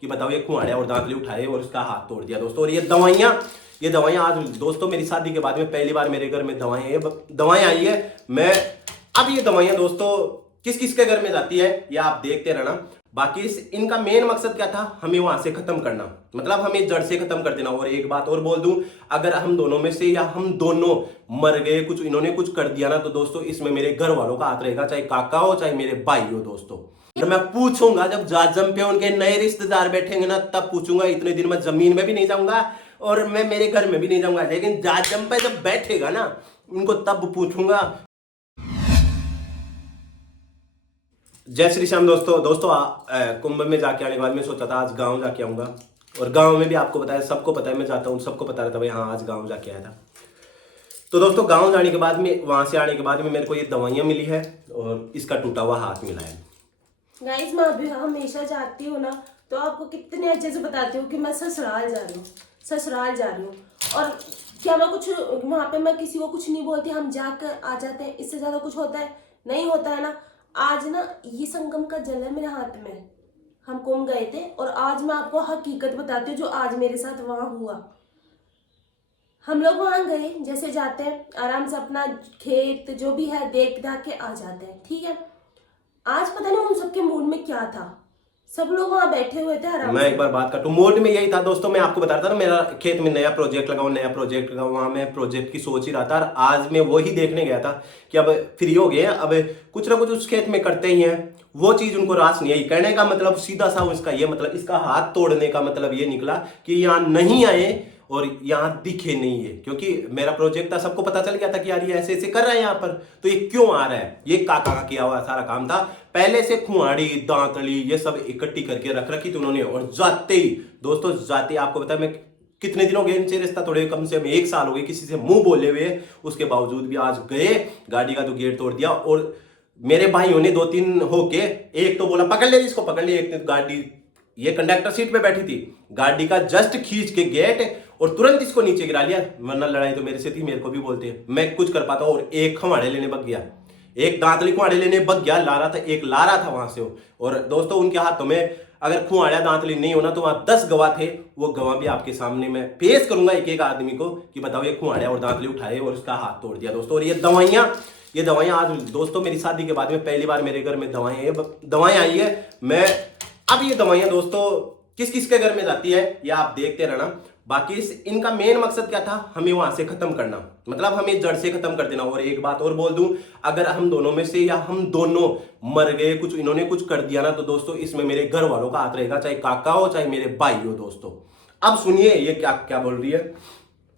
कि बताओ ये कुआड़िया और दांतली उठाए और उसका हाथ तोड़ दिया दोस्तों। और ये दवाइयाँ आज दोस्तों मेरी शादी के बाद में पहली बार मेरे घर में दवाएं आई है। मैं अब ये दवाइयाँ दोस्तों किस किस के घर में जाती है ये आप देखते रहना। बाकी इनका मेन मकसद क्या था, हमें वहां से खत्म करना, मतलब हमें जड़ से खत्म कर देना। और एक बात और बोल दूं, अगर हम दोनों में से या हम दोनों मर गए, कुछ इन्होंने कुछ कर दिया ना, तो दोस्तों इसमें मेरे घर वालों का हाथ रहेगा, चाहे काका हो चाहे मेरे भाई हो दोस्तों। और मैं पूछूंगा जब जाजम पे उनके नए रिश्तेदार बैठेंगे ना, तब पूछूंगा। इतने दिन मैं जमीन में भी नहीं जाऊंगा और मैं मेरे घर में भी नहीं जाऊंगा, लेकिन जाजम पे जब बैठेगा ना उनको तब पूछूंगा। जय श्री श्याम दोस्तों कुंभ में जाके आने के बाद मैं सोचा था आज गांव जाके आऊंगा। और गांव में भी आपको पता है, सबको पता है मैं जाता हूँ, सबको पता रहता भाई हाँ आज गांव जाके आया था। तो दोस्तों गांव जाने के बाद में, वहां से आने के बाद में मेरे को ये दवाइयाँ मिली है और इसका टूटा हुआ हाथ मिला है। गाइस मैं अभी हमेशा जाती हूँ ना, तो आपको कितने अच्छे से बताती हूँ कि मैं ससुराल जा रही हूँ, ससुराल जा रही हूँ। और क्या मैं कुछ वहाँ पे मैं किसी को कुछ नहीं बोलती, हम जाकर आ जाते हैं। इससे ज्यादा कुछ होता है? नहीं होता है ना। आज ना ये संगम का जल है मेरे हाथ में, हम कुंभ गए थे और आज मैं आपको हकीकत बताती हूँ जो आज मेरे साथ वहां हुआ। हम लोग वहां गए, जैसे जाते हैं आराम से अपना खेत जो भी है देख दाख के आ जाते हैं, ठीक है। आज पता नहीं उन सबके मूड में क्या था, सब लोग वहां बैठे हुए थे आराम मैं से। एक बार बात काटूं, मूड में यही था दोस्तों, मैं आपको बता रहा था ना मेरा खेत में नया प्रोजेक्ट लगाऊं, वहां मैं प्रोजेक्ट की सोच ही रहा था। और आज मैं वही देखने गया था कि अब फ्री हो गए, अब कुछ ना कुछ उस खेत में करते ही हैं। वो चीज उनको रास नहीं आई। कहने का मतलब सीधा सा इसका ये मतलब, इसका हाथ तोड़ने का मतलब ये निकला कि यहाँ नहीं आए और यहाँ दिखे नहीं है, क्योंकि मेरा प्रोजेक्ट था, सबको पता चल गया था कि यार ये ऐसे ऐसे कर रहा है यहाँ पर, तो ये क्यों आ रहा है। ये काका का किया हुआ सारा काम था, पहले से खुआड़ी दांतली ये सब इकट्ठी करके रख रखी थी उन्होंने। और जाते ही दोस्तों, जाते ही आपको पता है मैं कितने दिन हो गए इनसे रिश्ता थोड़े, कम से कम 1 साल हो गए किसी से मुंह बोले हुए, उसके बावजूद भी आज गए, गाड़ी का तो गेट तोड़ दिया। और मेरे भाइयों ने 2-3 होके, एक तो बोला पकड़ ले इसको पकड़ ले, एक ने गाड़ी, ये कंडक्टर सीट पे बैठी थी, गाड़ी का जस्ट खींच के गेट और तुरंत इसको नीचे गिरा लिया। वरना लड़ाई तो मेरे से थी, मेरे को भी बोलते हैं, मैं कुछ कर पाता। और एक खवाड़े लेने बग गया, एक दांतली कुआड़े लेने बग गया, ला रहा था, एक ला रहा था वहां से। और दोस्तों उनके हाथों में अगर कुआड़ा दांतली नहीं होना तो वहां 10 गवाह थे। वो गवाह भी आपके सामने मैं पेश करूंगा एक एक आदमी को कि बताओ ये कुआड़ा और दांतली उठाए और उसका हाथ तोड़ दिया दोस्तों। और ये दवाइयाँ आज दोस्तों मेरी शादी के बाद में पहली बार मेरे घर में दवाएं आई है। मैं अब ये दवाइयाँ दोस्तों किस किस के घर में जाती है ये आप देखते रहना। बाकी इनका मेन मकसद क्या था, हमें वहां से खत्म करना, मतलब हमें जड़ से खत्म कर देना। और एक बात और बोल दूं, अगर हम दोनों में से या हम दोनों मर गए, कुछ इन्होंने कुछ कर दिया ना, तो दोस्तों इसमें मेरे घर वालों का हाथ रहेगा, चाहे काका हो चाहे मेरे भाई हो दोस्तों। अब सुनिए ये क्या क्या बोल रही है।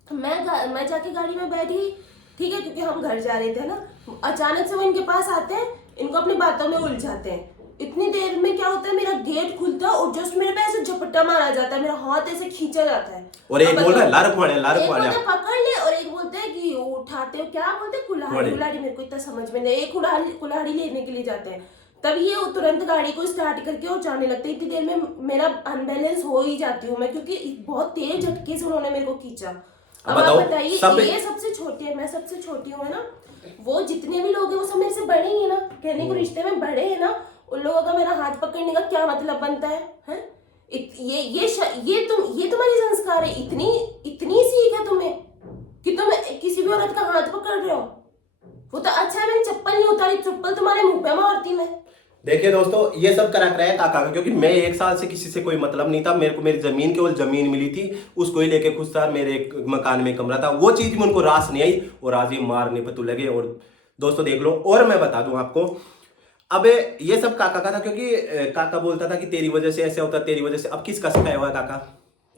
मैं जाके गाड़ी में बैठी, ठीक है, क्योंकि हम घर जा रहे थे ना। अचानक से वो इनके पास आते हैं, इनको अपनी बातों में उलझाते हैं। इतनी देर में क्या होता है, मेरा गेट खुलता है और जस्ट मेरे पे ऐसे झपट्टा मारा जाता है, मेरा हाथ ऐसे खींचा जाता है। और एक बोल रहा है लार खुआड़े पकड़ ले, और एक बोलते हैं कि उठाते हो, क्या बोलते हैं, कुल्हाड़ी। मेरे को इतना समझ में नहीं, एक कुल्हाड़ी लेने के लिए जाते हैं। तब ये तुरंत गाड़ी को स्टार्ट करके और जाने लगते हैं। इतनी देर में मेरा अनबैलेंस हो ही जाती हूँ मैं, क्योंकि बहुत तेज झटके से उन्होंने मेरे को खींचा। अब आप बताइए, ये सबसे छोटी है, मैं सबसे छोटी हूँ ना। वो जितने भी लोग हैं वो सब मेरे से बड़े ही है ना, कहने को रिश्ते में बड़े हैं ना। उन लोगों का मेरा हाथ पकड़ने का क्या मतलब बनता है, हैं? ये तुम्हारी संस्कार है, इतनी सीख है तुम्हें कि तुम किसी भी औरत का हाथ पकड़ रहे हो। वो तो अच्छा है मैंने चप्पल नहीं उतारी, चप्पल तुम्हारे मुंह पे मारती मैं। देखिए दोस्तों ये सब करा कराया काका का, क्योंकि मैं 1 साल से किसी से कोई मतलब नहीं था। मेरे को मेरी जमीन, केवल जमीन मिली थी, उसको ही लेके खुश था। मेरे एक मकान में कमरा था, वो चीज भी उनको रास नहीं आई और आज ये मारने पर तू लगे। और दोस्तों देख लो, और मैं बता दूं आपको, अब ये सब काका का था, क्योंकि काका बोलता था कि तेरी वजह से ऐसे होता, तेरी वजह से। अब किसका सिखाया हुआ है काका?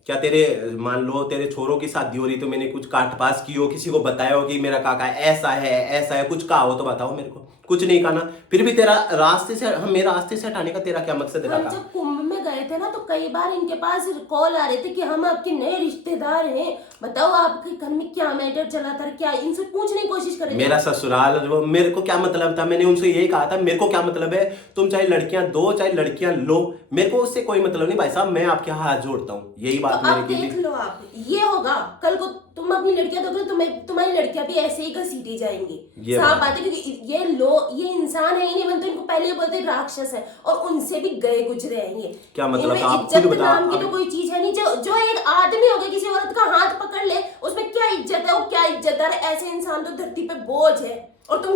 क्या तेरे, मान लो तेरे छोरों की शादी हो रही तो मैंने कुछ काट पास की हो, किसी को बताया हो कि मेरा काका ऐसा है, कुछ कहा हो तो बताओ मेरे को। कुछ नहीं कहा ना, फिर भी तेरा रास्ते से, हम मेरा रास्ते से हटाने का तेरा क्या मकसद है? हम जब कुंभ में गए थे ना, तो कई बार इनके पास कॉल आ रहे थे कि हम आपके नए रिश्तेदार हैं, बताओ आपके घर में क्या मैटर चला था, क्या, इनसे पूछने की कोशिश कर रहे थे। मेरा ससुराल, मेरे को क्या मतलब था? मैंने उनसे यही कहा था, मेरे को क्या मतलब है, तुम चाहे लड़कियां दो चाहे लड़कियां लो, मेरे को उससे कोई मतलब नहीं भाई साहब, मैं आपके हाथ जोड़ता हूँ, यही बात तो मेरे आप की देख लो, आप ये होगा कल को तुम अपनी लड़कियां दोगे तो तुम्हारी लड़कियां भी ऐसे ही घसीटी जाएंगी। ये साफ बात बात है, क्योंकि ये इंसान है ही नहीं, मैं तो इनको पहले ही बोलते राक्षस है, और उनसे भी गए गुजरे हैं ये। क्या मतलब इनमें आप इज्जत खुद बता नाम की तो कोई चीज है नहीं। जो एक आदमी होगा किसी औरत का हाथ पकड़ ले, उसमें क्या इज्जत है, वो क्या इज्जत है? ऐसे इंसान तो धरती पे बोझ है, और तुम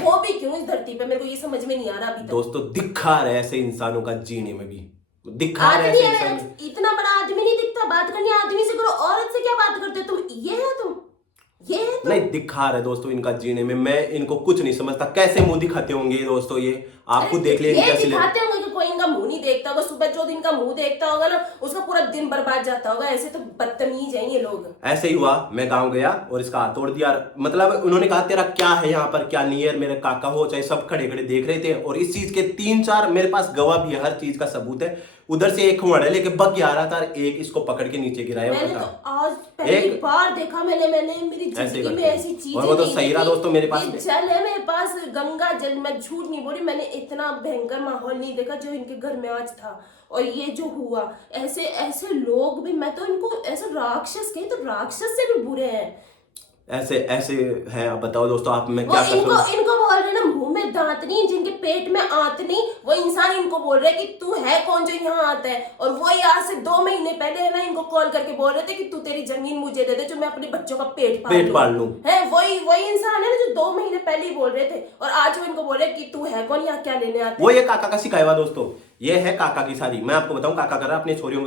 हो भी क्यों इस धरती पे, मेरे को ये समझ में नहीं आ रहा अभी तक। दोस्तों दिखा रहे ऐसे इंसानों का जीने में भी, दिखा रहे आदमी ऐसे है, इंसान। इतना बड़ा आदमी नहीं दिखता, बात करनी आदमी से करो, औरत से क्या बात करते हो तुम? ये है तुम। नहीं दिखा रहे दोस्तों इनका जीने में, मैं इनको कुछ नहीं समझता, कैसे मुंह दिखाते होंगे ये दोस्तों, ये आप खुद देख लें ये कैसे दिखाते होंगे कि कोई इनका मुंह नहीं देखता होगा, सुबह जो दिन का मुंह देखता होगा ना, उसका पूरा दिन बर्बाद जाता होगा। ऐसे तो बदतमीज हैं ये लोग। ऐसे ही हुआ, मैं गांव गया और इसका हाथ तोड़ दिया। मतलब उन्होंने कहा तेरा क्या है यहाँ पर, क्या नहीं है, मेरे काका हो चाहे सब खड़े खड़े देख रहे थे, और इस चीज के 3-4 मेरे पास गवाह भी है, हर चीज का सबूत है। उधर से एक खवाड़ा लेके भग आ रहा था, एक इसको पकड़ के नीचे गिराया। मैंने तो आज पहली बार देखा, मैंने मेरी जिंदगी में ऐसी चीजें और वो तो नहीं सही रहा देखी। दोस्तों, मेरे पास ये जल है मेरे पास, गंगा जल, मैं झूठ नहीं बोली, मैंने इतना भयंकर माहौल नहीं देखा जो इनके घर में आज था। और ये जो हुआ, ऐसे ऐसे लोग भी, मैं तो इनको ऐसे राक्षस कही तो राक्षस से भी बुरे हैं। ऐसे ऐसे हैं। आप बताओ दोस्तों, आप मैं वो क्या कर सकूं? इनको बोल रहे ना मुंह में दांत नहीं, जिनके पेट में आंत नहीं, वो इंसान इनको बोल रहे कि तू है कौन जो यहाँ आता है। और वो आज से 2 महीने पहले है ना इनको कॉल करके बोल रहे थे कि तू तेरी जमीन मुझे दे दे, जो मैं अपने बच्चों का पेट पाल लूं। है वही इंसान है ना जो 2 महीने पहले ही बोल रहे थे, और आज वो इनको बोल रहे कि तू है कौन, यहाँ क्या लेने आता है। वो ये काका का सिखाया हुआ दोस्तों, ये है काका की शादी। मैं आपको बताऊं, काका कर रहा अपने छोरियों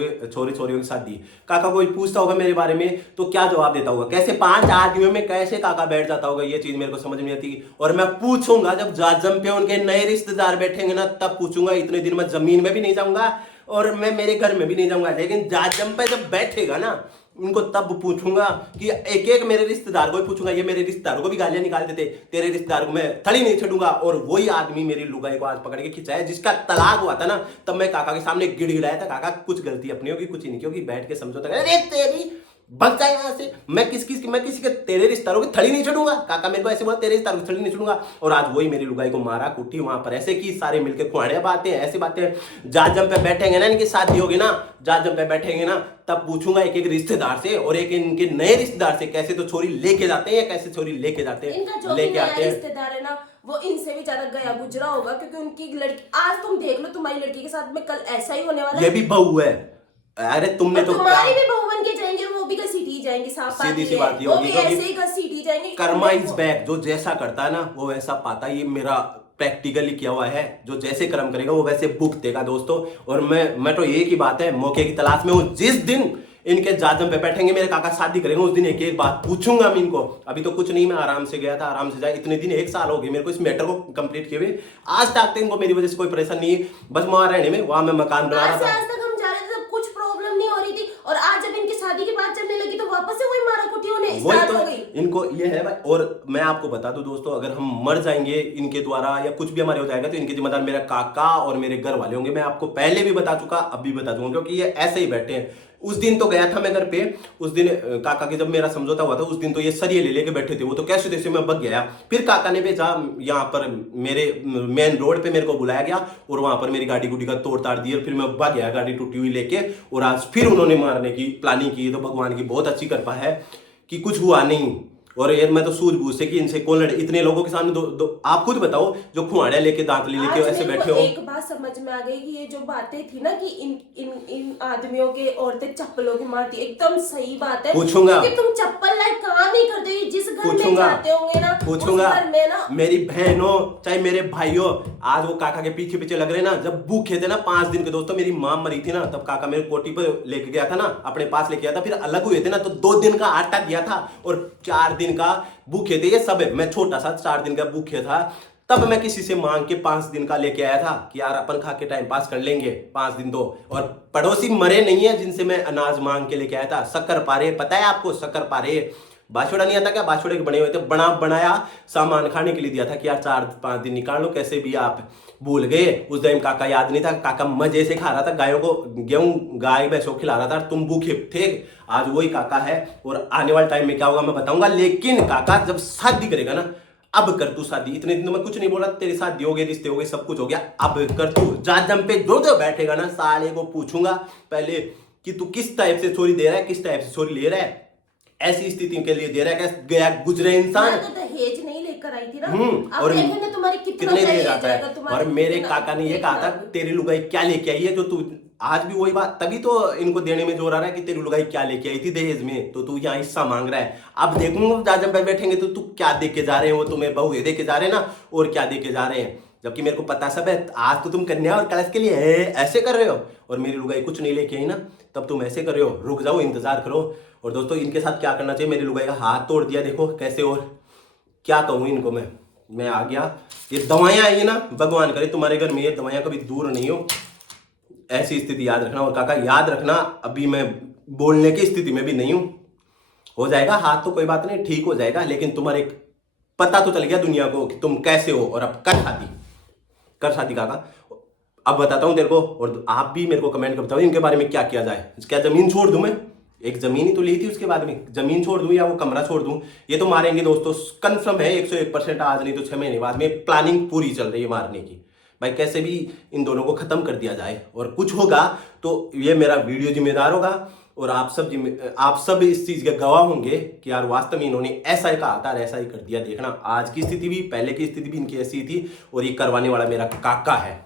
की शादी। काका कोई पूछता होगा मेरे बारे में तो क्या जवाब देता होगा, कैसे 5 आदमियों में कैसे काका बैठ जाता होगा, ये चीज मेरे को समझ नहीं आती। और मैं पूछूंगा जब जाजम पे उनके नए रिश्तेदार बैठेंगे ना, तब पूछूंगा। इतने दिन में जमीन में भी नहीं जाऊंगा और मैं मेरे घर में भी नहीं जाऊंगा, लेकिन जाजम पे जब बैठेगा ना उनको तब पूछूंगा कि एक एक मेरे रिश्तेदार को भी पूछूंगा। ये मेरे रिश्तेदारों को भी गालियां निकालते थे, तेरे रिश्तेदार को मैं थड़ी नहीं छोड़ूंगा। और वही आदमी मेरी लुगाई को आज पकड़ के खिंचाया, जिसका तलाक हुआ था ना, तब मैं काका के सामने गिड़गिड़ाया था, काका कुछ गलती अपनी होगी, कुछ ही नहीं क्योंकि बैठ के समझौता कर, अरे तेरी भग जाए यहाँ से, मैं किसी के तेरे रिश्तेदारों की थड़ी नहीं छोड़ूंगा। काका मेरे को ऐसे बोला, तेरे रिश्तेदारों की थड़ी नहीं छोड़ूंगा। और आज वही मेरी लुगाई को मारा कुट्टी वहां पर, ऐसे की सारे मिलकर खुआड़ियां बातें, ऐसी बातें। जाजम पे बैठेंगे ना, इनकी शादी होगी ना, जाजम पे बैठेंगे ना, तब पूछूंगा एक एक रिश्तेदार से, और एक इनके नए रिश्तेदार से, कैसे तो छोरी लेके जाते हैं, कैसे छोरी लेके जाते हैं, लेके आते हैं। रिश्तेदार है ना, वो इनसे भी ज्यादा गया गुजरा होगा, क्योंकि उनकी लड़की, आज तुम देख लो तुम्हारी लड़की के साथ में कल ऐसा ही होने वाला है। ये भी बहू है, अरे तुमने तो तुम्हारी भी बहू बन के जाएंगे, वो भी घसीटी जाएंगे। साफ सीधी सी बात बात है, ये वो भी होगी ऐसे ही घसीटी जाएंगे। Karma is back. जो जैसा करता है ना वो वैसा पाता है, ये मेरा प्रैक्टिकली किया हुआ है। जो जैसे कर्म करेगा वो वैसे भुगतेगा दोस्तों। और मैं तो एक ही बात है, मौके की तलाश में हूँ। जिस दिन इनके जाजम पे बैठेंगे, मेरे काका शादी करेंगे, उस दिन एक एक बात पूछूंगा मैं इनको। अभी तो कुछ नहीं, मैं आराम से गया था, आराम से जाए। इतने दिन 1 साल हो गए मेरे को इस मैटर को कंप्लीट किए हुए, आज तक इनको मेरी वजह से कोई परेशानी नहीं है। बस वहां रहने में, वहां मैं मकान बना रहा था, आज तक हम जा रहे थे, तब कुछ प्रॉब्लम नहीं हो रही थी, और आज जब इनकी शादी की बात चलने लगी तो वापस से वही मारा कुटी होने स्टार्ट हो गई। इनको ये है भाई। और मैं आपको बता दूं दोस्तों, अगर हम मर जाएंगे इनके द्वारा या कुछ भी हमारे हो जाएगा, तो इनके जिम्मेदार मेरा काका और मेरे घर वाले होंगे। मैं आपको पहले भी बता चुका, अब भी बता दूंगा, क्योंकि ये ऐसे ही बैठे हैं। उस दिन तो गया था मैं घर पे, उस दिन काका के जब मेरा समझौता हुआ था, उस दिन तो ये सरिये ले लेके बैठे थे। वो तो कैसे तैसे मैं बग गया। फिर काका ने भेजा यहाँ पर, मेरे मेन रोड पे मेरे को बुलाया गया, और वहां पर मेरी गाड़ी गुड़ी का तोड़ ताड़ दी, और फिर मैं बग गया गाड़ी टूटी हुई लेके। और आज फिर उन्होंने मारने की प्लानिंग की। तो भगवान की बहुत अच्छी कृपा है कि कुछ हुआ नहीं। और यार मैं तो सूझबूझ से कि इनसे कौन लड़े, इतने लोगों के सामने आप खुद बताओ, जो खुआड़िया लेके दांत लेके ऐसे बैठे हो। एक बात समझ में आ गई कि ये जो बातें थी ना कि इन आदमियों के औरतें चप्पलों की मारती, एकदम सही बात है। पूछूंगा, क्योंकि तुम चप्पल लाइक काम नहीं करते, जिस घर में जाते होंगे ना, पूछूंगा, घर में ना, मेरी बहन हो चाहे मेरे भाई हो, आज वो काका के पीछे पीछे लग रहे ना। जब भूखे थे ना 5 दिन के दोस्तों, मेरी माँ मरी थी ना, तब काका मेरे कोठी पर लेके गया था ना, अपने पास लेके गया था। फिर अलग हुए थे ना, तो 2 दिन का आटा दिया था, और 4 दिन का भूखे थे ये सब। मैं छोटा सा 4 दिन का भूखे था, तब मैं किसी से मांग के 5 दिन का लेके आया था कि यार अपन खा के टाइम पास कर लेंगे 5 दिन तो। और पड़ोसी मरे नहीं है जिनसे मैं अनाज मांग के लेके आया था। शक्कर पारे, पता है आपको शक्कर पारे? बाछोड़ा नहीं आता क्या? बाछोड़े के बने हुए थे, बनाया सामान खाने के लिए दिया था कि यार 4-5 दिन निकाल लो। कैसे भी आप भूल गए। उस टाइम काका याद नहीं था, काका मजे से खा रहा था, गायों को गेहूं गाय भैंसों को खिला रहा था, तुम भूखे थे। आज वही काका है, और आने वाले टाइम में क्या होगा मैं बताऊंगा। लेकिन काका जब शादी करेगा ना, अब कर तू शादी। इतने दिन में कुछ नहीं बोला, तेरी शादी हो गई, रिश्ते हो गए, सब कुछ हो गया, अब कर तू। जाजम पे जो बैठेगा ना, साले को पूछूंगा पहले कि तू किस टाइप से चोरी दे रहा है, किस टाइप से चोरी ले रहा है। ऐसी स्थिति के लिए दे रहा है कि गया गुजरे इंसान। मैं तो दहेज नहीं लेकर आई थी ना। और अब देखे ना तुम्हारे कितना कितने दिए दहेज जाता है, अगर है। तुम्हारे और मेरे कितना काका ने ये कहा था देखना। तेरी लुगाई क्या लेके आई है जो तू आज भी वही बात, तभी तो इनको देने में जोर आ रहा है कि तेरी लुगाई क्या लेके आई थी दहेज में, तो तू यहाँ हिस्सा मांग रहा है। अब देखूंगा जब बैठेंगे तो तू क्या दे के जा रहे हैं, वो तुम्हें बहू दे के जा रहे हैं ना, और क्या दे के जा रहे हैं, जबकि मेरे को पता सब है। आज तो तुम कन्या और कलश के लिए ऐसे कर रहे हो, और मेरी लुगाई कुछ नहीं लेके आई ना, तब तुम ऐसे कर रहे हो। रुक जाओ, इंतजार करो। और दोस्तों इनके साथ क्या करना चाहिए, मेरी लुगाई का हाथ तोड़ दिया, देखो कैसे। और क्या कहूँ इनको मैं आ गया। ये दवाएं आई है ना, भगवान करे तुम्हारे घर में ये दवाएं कभी दूर नहीं हो, ऐसी स्थिति याद रखना। और काका याद रखना, अभी मैं बोलने की स्थिति में भी नहीं हूं। हो जाएगा हाथ तो कोई बात नहीं, ठीक हो जाएगा, लेकिन तुम्हारे पता तो चल गया दुनिया को कि तुम कैसे हो। और अब कर शादी काका। अब बताता हूं तेरे को, और आप भी मेरे को कमेंट कर बताओ इनके बारे में क्या किया जाए। क्या जमीन छोड़ दूं मैं? एक जमीन ही तो ली थी, उसके बाद में जमीन छोड़ दूं या वो कमरा छोड़ दूं? ये तो मारेंगे दोस्तों, कंफर्म है 101%। आज नहीं तो 6 महीने बाद में प्लानिंग पूरी चल रही है मारने की। भाई कैसे भी इन दोनों को खत्म कर दिया जाए, और कुछ होगा तो ये मेरा वीडियो जिम्मेदार होगा, और आप सब इस चीज के गवाह होंगे कि यार वास्तव में इन्होंने ऐसा ही कहा था और ऐसा ही कर दिया। देखना आज की स्थिति भी, पहले की स्थिति भी इनकी ऐसी थी, और ये करवाने वाला मेरा काका है।